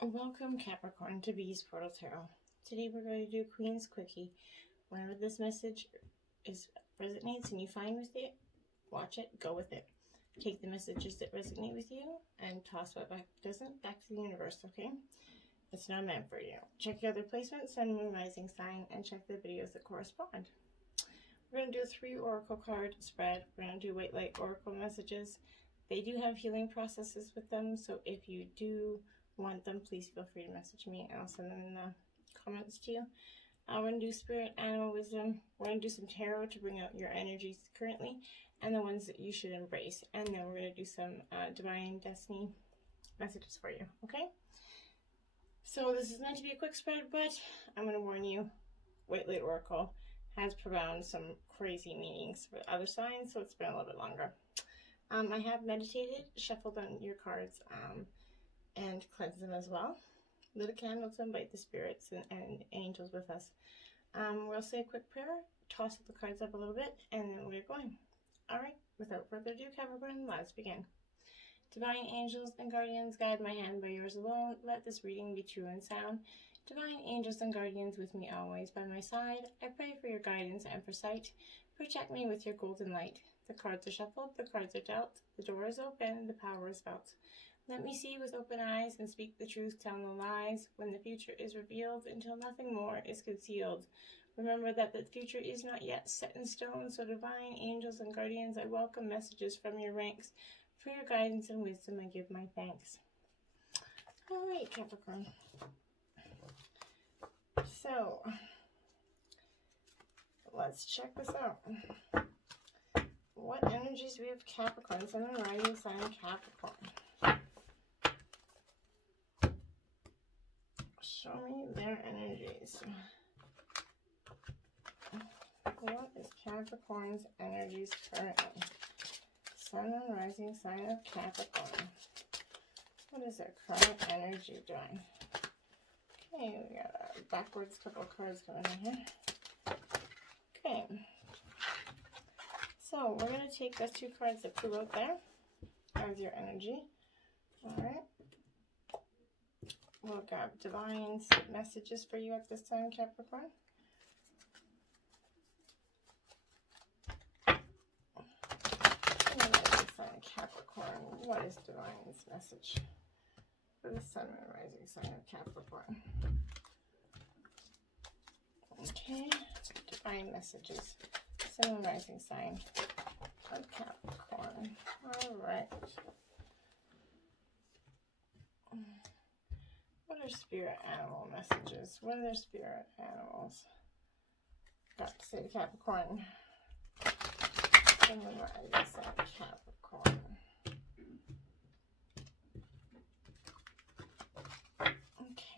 Welcome Capricorn to Bees Portal Tarot. Today we're going to do Queen's Quickie. Whenever this message resonates and you find with it, watch it, go with it. Take the messages that resonate with you and toss what doesn't back to the universe, okay? It's not meant for you. Check your other placements, Sun, Moon, Rising sign, and check the videos that correspond. We're going to do a 3 Oracle card spread. We're going to do white light Oracle messages. They do have healing processes with them, so if you do want them, please feel free to message me and I'll send them in the comments to you. We're going to do spirit, animal wisdom. We're going to do some tarot to bring out your energies currently and the ones that you should embrace. And then we're going to do some divine destiny messages for you, okay? So this is meant to be a quick spread, but I'm going to warn you, white light oracle has profound some crazy meanings for other signs, so it's been a little bit longer. I have meditated, shuffled on your cards, and cleanse them as well. Lit a candle to invite the spirits and angels with us. We'll say a quick prayer, toss the cards up a little bit, and then we're going. Alright, without further ado, Capricorn, let's begin. Divine angels and guardians, guide my hand by yours alone. Let this reading be true and sound. Divine angels and guardians with me always by my side. I pray for your guidance and for sight. Protect me with your golden light. The cards are shuffled, the cards are dealt. The door is open, the power is felt. Let me see with open eyes and speak the truth, tell no lies. When the future is revealed, until nothing more is concealed. Remember that the future is not yet set in stone, so divine angels and guardians, I welcome messages from your ranks. For your guidance and wisdom, I give my thanks. Alright, Capricorn. So, let's check this out. What energies do we have Capricorn? Sun and rising sign Capricorn. Show me their energies. What is Capricorn's energies currently? Sun and rising sign of Capricorn. What is their current energy doing? Okay, we got a backwards couple of cards going in here. Okay. So we're going to take those 2 cards that flew out there as your energy. Alright. We'll grab divine messages for you at this time, Capricorn. Capricorn, what is divine's message for the sun and rising sign of Capricorn? Okay, divine messages, sun and rising sign of Capricorn. Alright. What are spirit animal messages? What are their spirit animals got to say to Capricorn? Sun and rising sign of Capricorn.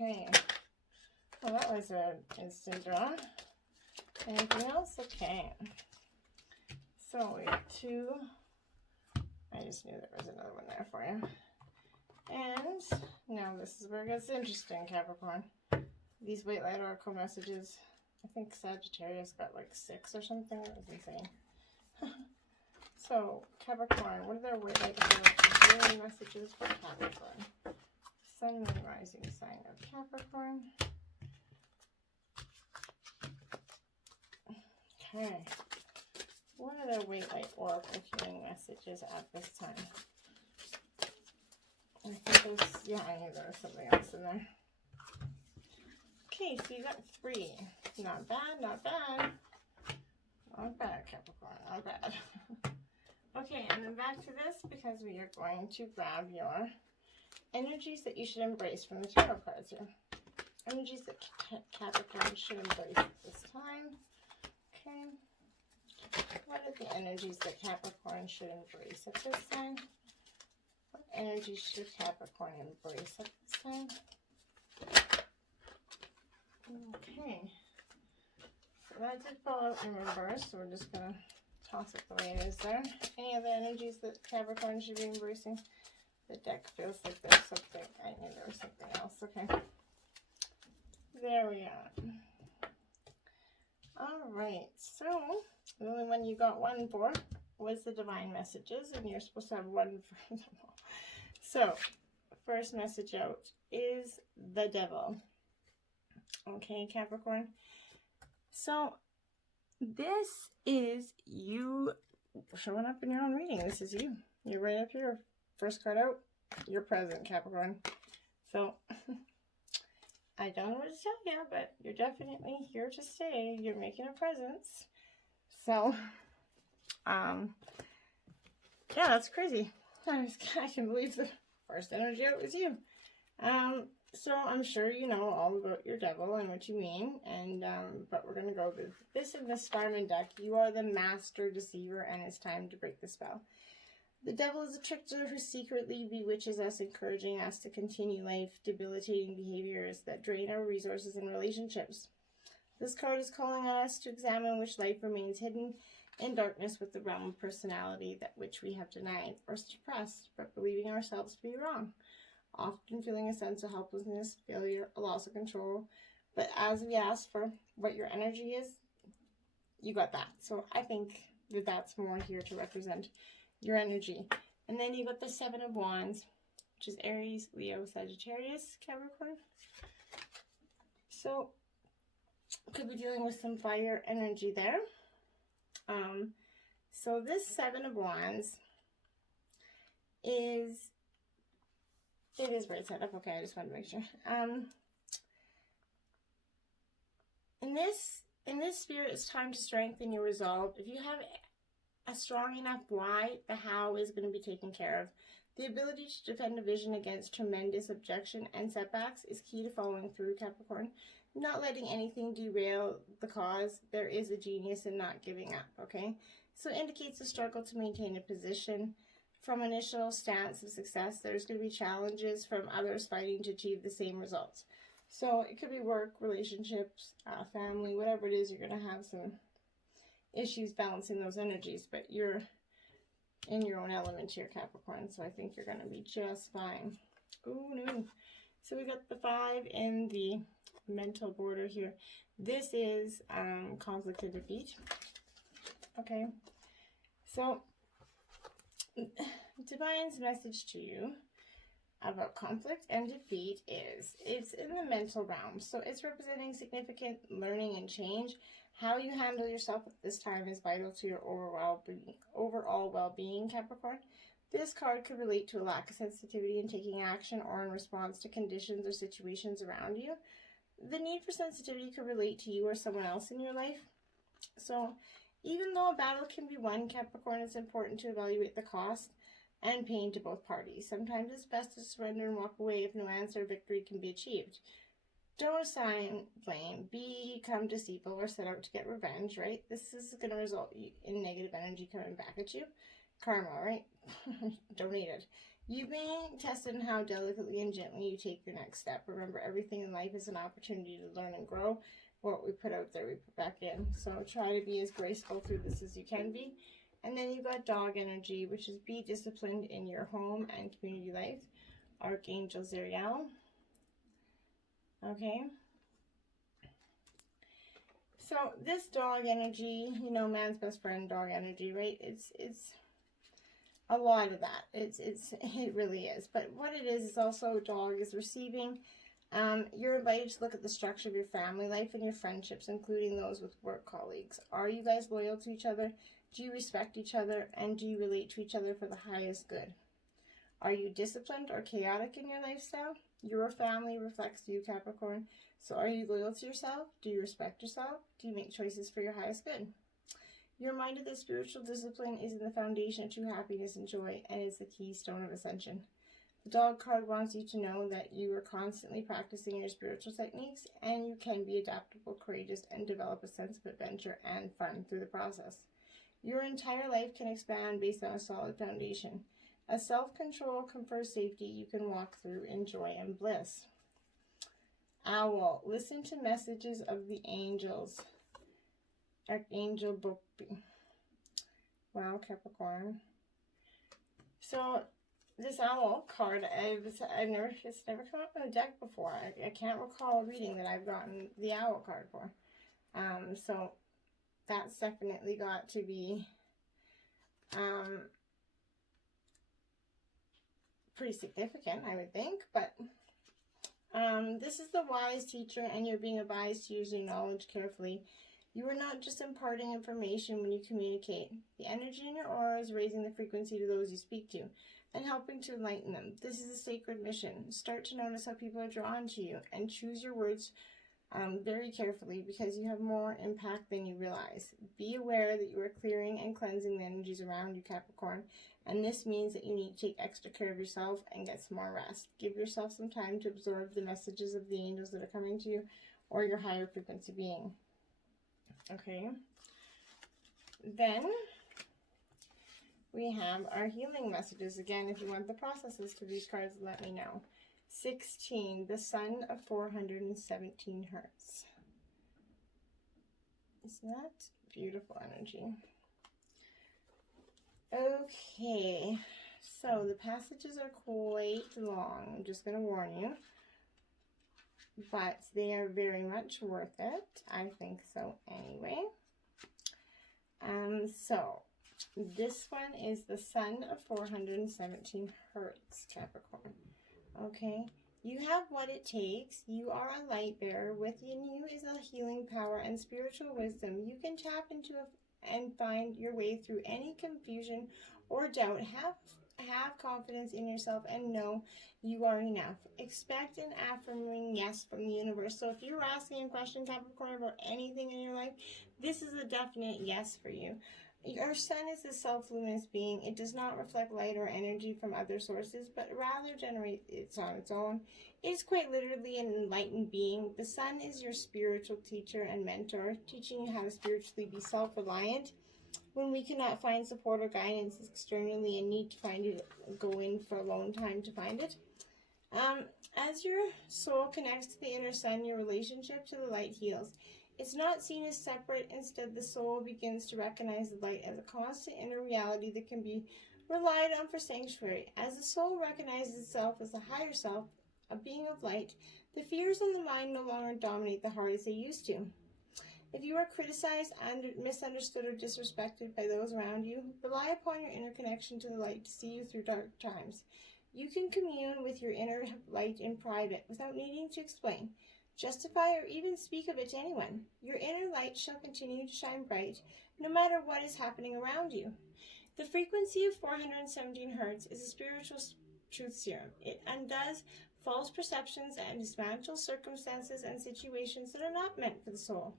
Okay. Well, that was an instant draw. Anything else? Okay. So we got 2. I just knew there was another one there for you. And now this is where it gets interesting, Capricorn. These white light oracle messages, I think Sagittarius got like 6 or something. That was insane. So, Capricorn, what are their white light oracle messages for Capricorn? Sun and rising sign of Capricorn. Okay. What are their white light oracle healing messages at this time? I think there's, yeah, I knew there was something else in there. Okay, so you got 3. Not bad, not bad. Not bad, Capricorn, not bad. Okay, and then back to this because we are going to grab your energies that you should embrace from the tarot cards here. Energies that Capricorn should embrace at this time. Okay. What are the energies that Capricorn should embrace at this time? What energies should Capricorn embrace at this time? Okay. So that did fall out in reverse, so we're just going to toss it the way it is there. Any other energies that Capricorn should be embracing? The deck feels like there's something. I knew there was something else. Okay. There we are. Alright, so the only one you got 1 for was the divine messages, and you're supposed to have 1 for them all. So, first message out is the devil. Okay, Capricorn. So this is you showing up in your own reading. This is you. You're right up here. First card out, you're present, Capricorn. So I don't know what to tell you, but you're definitely here to stay. You're making a presence. So, yeah, that's crazy. I can believe the first energy out was you. So I'm sure you know all about your devil and what you mean. And, but we're going to go with this in the Starman deck. You are the master deceiver, and it's time to break the spell. The devil is a trickster who secretly bewitches us, encouraging us to continue life, debilitating behaviors that drain our resources and relationships. This card is calling on us to examine which life remains hidden in darkness with the realm of personality that which we have denied or suppressed, but believing ourselves to be wrong. Often feeling a sense of helplessness, failure, a loss of control. But as we ask for what your energy is, you got that. So I think that that's more here to represent your energy. And then you got the Seven of Wands, which is Aries, Leo, Sagittarius, Capricorn. So could be dealing with some fire energy there. So this Seven of Wands is, it is right set up. Okay, I just wanted to make sure. In this spirit, it's time to strengthen your resolve. If you have a strong enough why, the how is going to be taken care of. The ability to defend a vision against tremendous objection and setbacks is key to following through, Capricorn. Not letting anything derail the cause. There is a genius in not giving up, okay? So it indicates a struggle to maintain a position. From initial stance of success, there's going to be challenges from others fighting to achieve the same results. So it could be work, relationships, family, whatever it is, you're going to have some issues balancing those energies, but you're in your own element here, Capricorn, so I think you're going to be just fine. Oh no. So we got the 5 in the mental border here. This is conflict and defeat. Okay. So Divine's message to you about conflict and defeat is it's in the mental realm. So it's representing significant learning and change. How you handle yourself at this time is vital to your overall well-being, Capricorn. This card could relate to a lack of sensitivity in taking action or in response to conditions or situations around you. The need for sensitivity could relate to you or someone else in your life. So even though a battle can be won, Capricorn, it's important to evaluate the cost and pain to both parties. Sometimes it's best to surrender and walk away if no answer or victory can be achieved. Don't assign blame, become deceitful, or set out to get revenge, right? This is going to result in negative energy coming back at you. Karma, right? Don't need it. You being tested in how delicately and gently you take your next step. Remember, everything in life is an opportunity to learn and grow. What we put out there, we put back in. So try to be as graceful through this as you can be. And then you've got dog energy, which is be disciplined in your home and community life. Archangel Zariel. Okay. So this dog energy, you know, man's best friend, dog energy, right? It's a lot of that. It really is. But what it is also dog is receiving. You're invited to look at the structure of your family life and your friendships, including those with work colleagues. Are you guys loyal to each other? Do you respect each other? And do you relate to each other for the highest good? Are you disciplined or chaotic in your lifestyle? Your family reflects you, Capricorn. So are you loyal to yourself? Do you respect yourself? Do you make choices for your highest good? You're reminded that spiritual discipline is in the foundation of true happiness and joy, and is the keystone of ascension. The dog card wants you to know that you are constantly practicing your spiritual techniques, and you can be adaptable, courageous, and develop a sense of adventure and fun through the process. Your entire life can expand based on a solid foundation. As self-control confers safety, you can walk through in joy and bliss. Owl, listen to messages of the angels. Archangel Bopi. Wow, Capricorn. So this owl card, it's never come up in a deck before. I can't recall a reading that I've gotten the owl card for. So that's definitely got to be pretty significant, I would think, but this is the wise teacher, and you're being advised to use your knowledge carefully. You are not just imparting information when you communicate. The energy in your aura is raising the frequency to those you speak to and helping to enlighten them. This is a sacred mission. Start to notice how people are drawn to you and choose your words very carefully, because you have more impact than you realize. Be aware that you are clearing and cleansing the energies around you, Capricorn, and this means that you need to take extra care of yourself and get some more rest. Give yourself some time to absorb the messages of the angels that are coming to you or your higher frequency being. Okay, then we have our healing messages. Again, if you want the processes to these cards, let me know. 16, the sun of 417 hertz. Isn't that beautiful energy? Okay, so the passages are quite long. I'm just going to warn you. But they are very much worth it. I think so anyway. So this one is the sun of 417 hertz, Capricorn. Okay, you have what it takes. You are a light bearer. Within you is a healing power and spiritual wisdom. You can tap into and find your way through any confusion or doubt. Have confidence in yourself and know you are enough. Expect an affirming yes from the universe. So if you're asking a question, Capricorn, about anything in your life, this is a definite yes for you. Your sun is a self-luminous being. It does not reflect light or energy from other sources, but rather generates it on its own. It is quite literally an enlightened being. The sun is your spiritual teacher and mentor, teaching you how to spiritually be self-reliant. When we cannot find support or guidance externally and need to find it, go in for a long time to find it. As your soul connects to the inner sun, your relationship to the light heals. It's not seen as separate. Instead, the soul begins to recognize the light as a constant inner reality that can be relied on for sanctuary. As the soul recognizes itself as the higher self, a being of light, the fears in the mind no longer dominate the heart as they used to. If you are criticized, misunderstood, or disrespected by those around you, rely upon your inner connection to the light to see you through dark times. You can commune with your inner light in private without needing to explain, justify, or even speak of it to anyone. Your inner light shall continue to shine bright no matter what is happening around you. The frequency of 417 hertz is a spiritual truth serum. It undoes false perceptions and dismantles circumstances and situations that are not meant for the soul.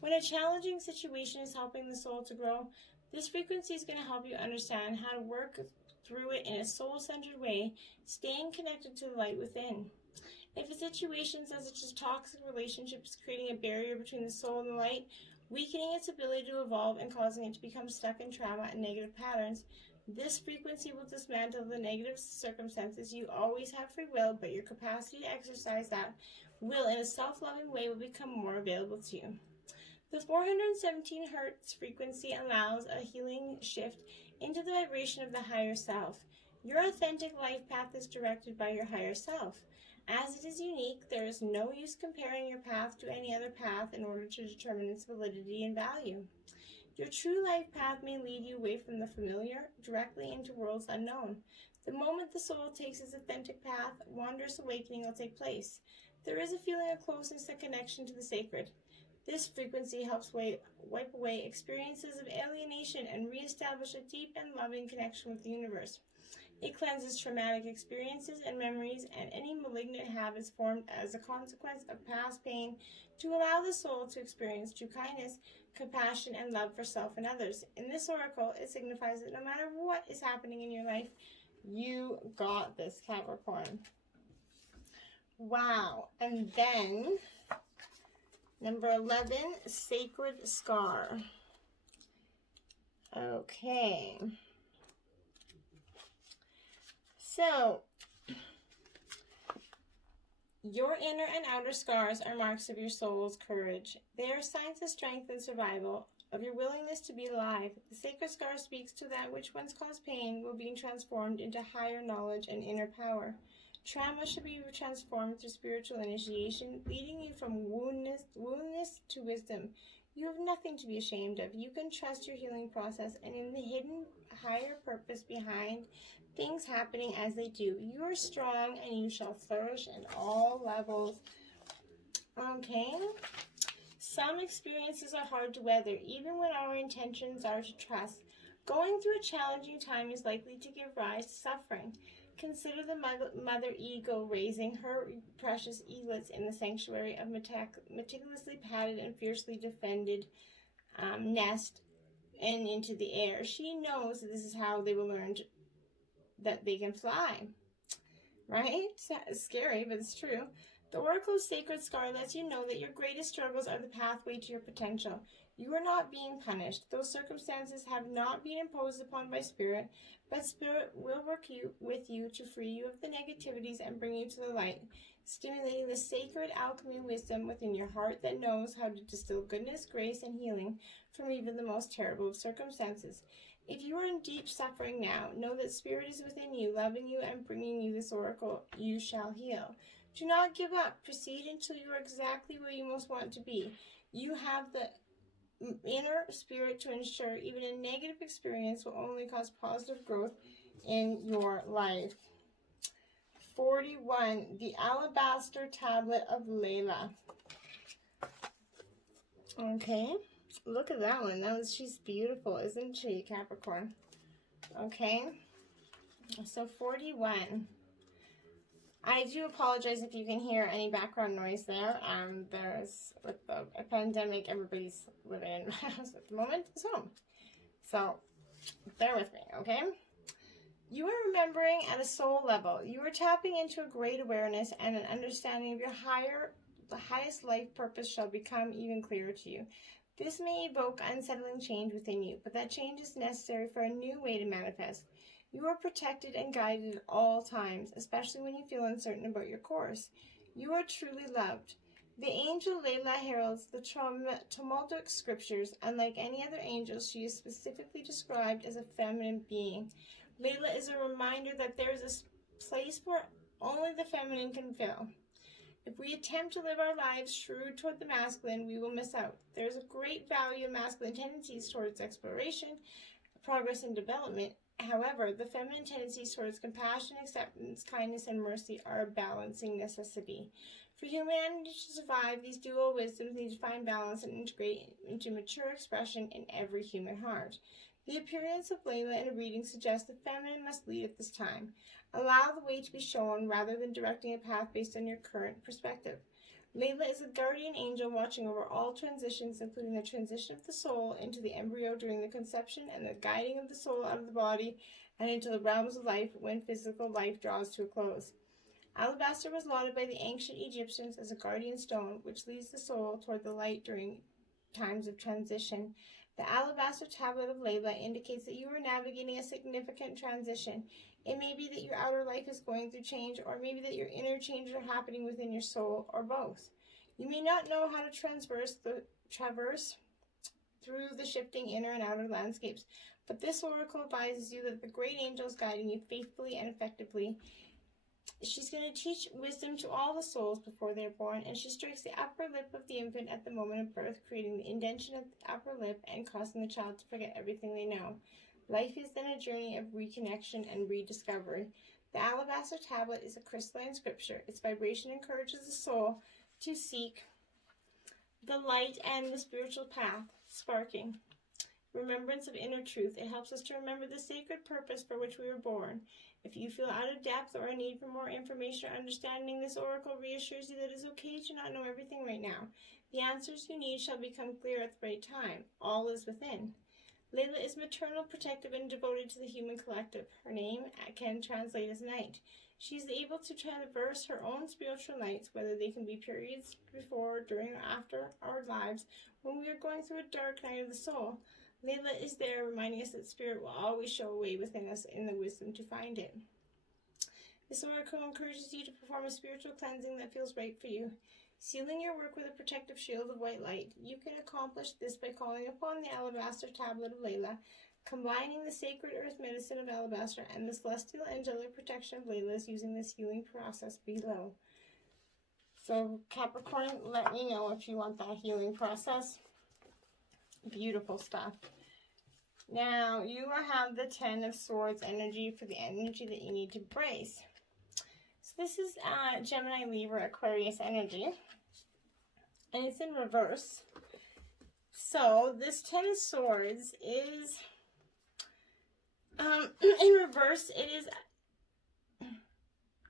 When a challenging situation is helping the soul to grow, this frequency is going to help you understand how to work through it in a soul-centered way, staying connected to the light within. If a situation such as a toxic relationship is creating a barrier between the soul and the light, weakening its ability to evolve and causing it to become stuck in trauma and negative patterns, this frequency will dismantle the negative circumstances. You always have free will, but your capacity to exercise that will in a self-loving way will become more available to you. The 417 hertz frequency allows a healing shift into the vibration of the higher self. Your authentic life path is directed by your higher self. As it is unique, there is no use comparing your path to any other path in order to determine its validity and value. Your true life path may lead you away from the familiar, directly into worlds unknown. The moment the soul takes its authentic path, wondrous awakening will take place. There is a feeling of closeness and connection to the sacred. This frequency helps wipe away experiences of alienation and reestablish a deep and loving connection with the universe. It cleanses traumatic experiences and memories and any malignant habits formed as a consequence of past pain to allow the soul to experience true kindness, compassion, and love for self and others. In this oracle, it signifies that no matter what is happening in your life, you got this, Capricorn. Wow. And then number 11, Sacred Scar. Okay. So, your inner and outer scars are marks of your soul's courage. They are signs of strength and survival, of your willingness to be alive. The sacred scar speaks to that which once caused pain will be transformed into higher knowledge and inner power. Trauma should be transformed through spiritual initiation, leading you from woundness to wisdom. You have nothing to be ashamed of. You can trust your healing process and in the hidden higher purpose behind things happening as they do. You are strong and you shall flourish in all levels. Okay? Some experiences are hard to weather, even when our intentions are to trust. Going through a challenging time is likely to give rise to suffering. Consider the mother eagle raising her precious eaglets in the sanctuary of meticulously padded and fiercely defended nest and into the air. She knows that this is how they will learn that they can fly. Right? It's scary, but it's true. The Oracle's sacred scar lets you know that your greatest struggles are the pathway to your potential. You are not being punished. Those circumstances have not been imposed upon by Spirit, but Spirit will work with you to free you of the negativities and bring you to the light, stimulating the sacred alchemy wisdom within your heart that knows how to distill goodness, grace, and healing from even the most terrible of circumstances. If you are in deep suffering now, know that Spirit is within you, loving you and bringing you this oracle. You shall heal. Do not give up. Proceed until you are exactly where you most want to be. You have the inner spirit to ensure even a negative experience will only cause positive growth in your life. 41. The Alabaster Tablet of Layla. Okay. Look at that one. She's beautiful, isn't she, Capricorn? Okay. So 41. I do apologize if you can hear any background noise there. There's, with the pandemic, everybody's living in my house at the moment, so bear with me, okay? You are remembering at a soul level. You are tapping into a great awareness and an understanding of the highest life purpose shall become even clearer to you. This may evoke unsettling change within you, but that change is necessary for a new way to manifest. You are protected and guided at all times, especially when you feel uncertain about your course. You are truly loved. The angel Layla heralds the tumultuous scriptures. Unlike any other angel, she is specifically described as a feminine being. Layla is a reminder that there is a place where only the feminine can fill. If we attempt to live our lives true toward the masculine, we will miss out. There is a great value in masculine tendencies towards exploration, progress, and development. However, the feminine tendencies towards compassion, acceptance, kindness, and mercy are a balancing necessity. For humanity to survive, these dual wisdoms need to find balance and integrate into mature expression in every human heart. The appearance of Layla in a reading suggests the feminine must lead at this time. Allow the way to be shown rather than directing a path based on your current perspective. Layla is a guardian angel watching over all transitions, including the transition of the soul into the embryo during the conception and the guiding of the soul out of the body and into the realms of life when physical life draws to a close. Alabaster was lauded by the ancient Egyptians as a guardian stone, which leads the soul toward the light during times of transition. The Alabaster Tablet of Layla indicates that you are navigating a significant transition. It may be that your outer life is going through change, or maybe that your inner changes are happening within your soul, or both. You may not know how to traverse through the shifting inner and outer landscapes, but this oracle advises you that the great angel is guiding you faithfully and effectively. She's going to teach wisdom to all the souls before they're born, and she strikes the upper lip of the infant at the moment of birth, creating the indentation of the upper lip and causing the child to forget everything they know. Life is then a journey of reconnection and rediscovery. The Alabaster Tablet is a crystalline scripture. Its vibration encourages the soul to seek the light and the spiritual path, sparking remembrance of inner truth. It helps us to remember the sacred purpose for which we were born. If you feel out of depth or a need for more information or understanding, this oracle reassures you that it is okay to not know everything right now. The answers you need shall become clear at the right time. All is within. Layla is maternal, protective, and devoted to the human collective. Her name can translate as night. She is able to traverse her own spiritual nights, whether they can be periods before, during, or after our lives when we are going through a dark night of the soul. Layla is there reminding us that Spirit will always show a way within us in the wisdom to find it. This oracle encourages you to perform a spiritual cleansing that feels right for you. Sealing your work with a protective shield of white light. You can accomplish this by calling upon the Alabaster Tablet of Layla, combining the sacred earth medicine of Alabaster and the celestial angelic protection of Layla using this healing process below. So Capricorn, let me know if you want that healing process. Beautiful stuff. Now, you have the 10 of Swords energy for the energy that you need to embrace. So this is Gemini, Libra, Aquarius energy. And it's in reverse. So this 10 of Swords is, in reverse, it is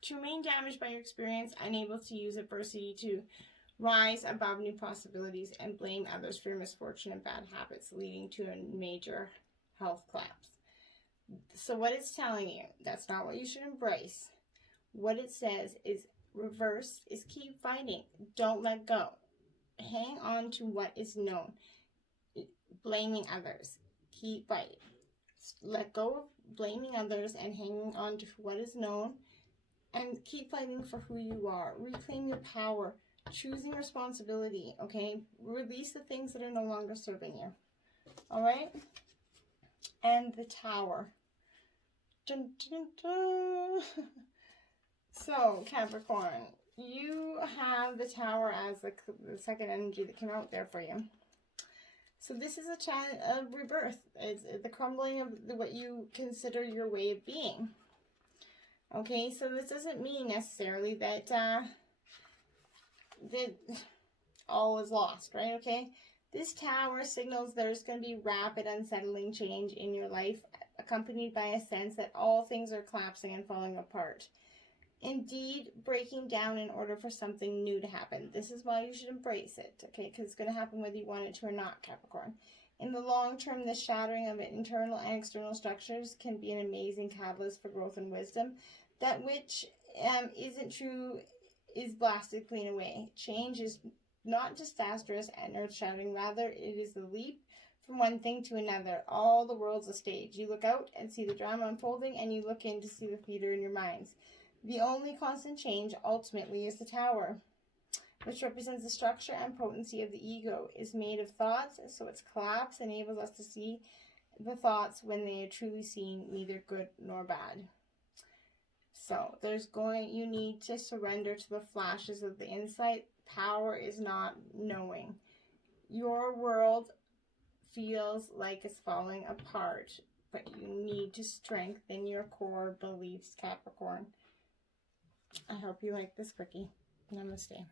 to remain damaged by your experience, unable to use adversity to rise above new possibilities, and blame others for your misfortune and bad habits, leading to a major health collapse. So what it's telling you, that's not what you should embrace. What it says is reverse is keep fighting. Don't let go. Hang on to what is known. Blaming others. Keep fighting. Let go of blaming others and hanging on to what is known. And keep fighting for who you are. Reclaim your power. Choosing responsibility, okay? Release the things that are no longer serving you. All right? And the Tower. Dun, dun, dun. So, Capricorn, you have the Tower as the second energy that came out there for you. So this is a chance of rebirth. It's the crumbling of what you consider your way of being. Okay, so this doesn't mean necessarily that that all is lost, right? Okay, this Tower signals there's going to be rapid, unsettling change in your life, accompanied by a sense that all things are collapsing and falling apart. Indeed, breaking down in order for something new to happen. This is why you should embrace it, okay? Because it's going to happen whether you want it to or not, Capricorn. In the long term, the shattering of internal and external structures can be an amazing catalyst for growth and wisdom. That which isn't true is blasted clean away. Change is not disastrous and earth-shattering. Rather, it is the leap from one thing to another. All the world's a stage. You look out and see the drama unfolding, and you look in to see the theater in your minds. The only constant change, ultimately, is the Tower, which represents the structure and potency of the ego. Is made of thoughts, so its collapse enables us to see the thoughts when they are truly seen, neither good nor bad. So, you need to surrender to the flashes of the insight. Power is not knowing. Your world feels like it's falling apart, but you need to strengthen your core beliefs, Capricorn. I hope you like this quickie. Namaste.